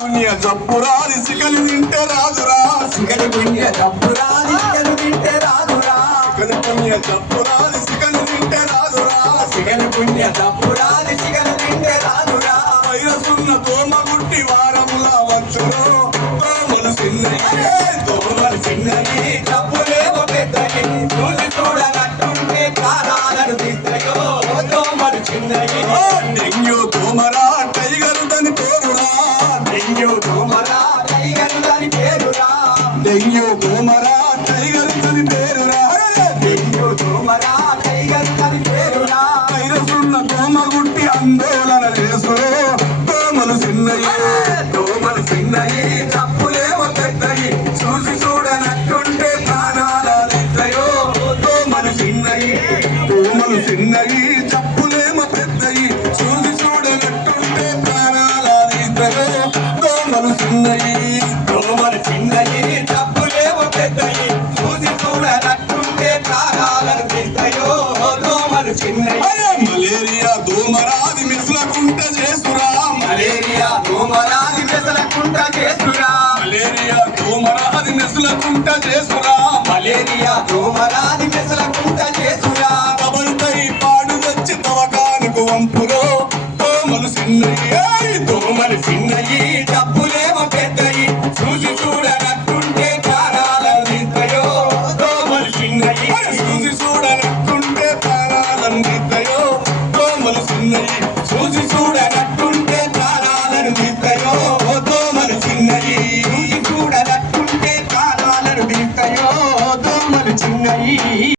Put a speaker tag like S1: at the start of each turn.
S1: పుణ్య జప్పురాలి సికలు తింటే రాదురా.
S2: సిగలు పుణ్య సిగలు తింటే రాదురా.
S1: సికలు పుణ్య జప్పురాలి సికలు తింటే రాదురా.
S2: సిగలు పుణ్య డబ్బురా సిగలు తింటే రాదురా.
S1: వైరసున్న దోమ గుట్టి వారముల వచ్చును. దోమలు సిన్నయ్యే దోమలు
S2: చిన్నది డబ్బులేమో పెద్దది చూసి చూడనట్టుంటే
S1: ఆ డెంగ్యూ
S2: డెంగ్యూ దోమరా టైగర్ దాని పేరురా
S1: డెంగ్యూ దోమరా టైగర్ దాని పేరురా వైరసున్న దోమ గుట్టి ఆందోళన చేసు దోమలు సిన్నయ్యే
S2: దోమలు చిన్నయి డబ్బులేమో పెద్దయి. చూసి చూడనట్టుంటే ప్రాణాలు తీస్తాయో దోమలు చిన్నయి.
S1: దోమలు చిన్నవి చప్పులేమో పెద్దయి. చూసి చూడనట్టుంటే ప్రాణాలు దోమలు చిన్నవి
S2: దోమలు చిన్నయి తోమరాది మెసలకుంట చేసురా. మలేరియా తోమరాది మెసలకుంట
S1: చేసురా. మలేరియా తోమరాది మెసలకుంట చేసురా.
S2: కబరుపై పాడు వచ్చి తవకానుకు
S1: వంపులో తోమలు సిన్నయ్యి తోమలు
S2: సిన్నయ్యి. డబ్బులేమో పెద్దయి. చూసి
S1: చూడనట్టుంటే ప్రాణాలందిద్దయో తోమలు సిన్నయ్యి చూసి చూడనట్టుంటే ప్రాణాలందిద్దయో
S2: తోమలు సిన్నయ్యి చూసి கை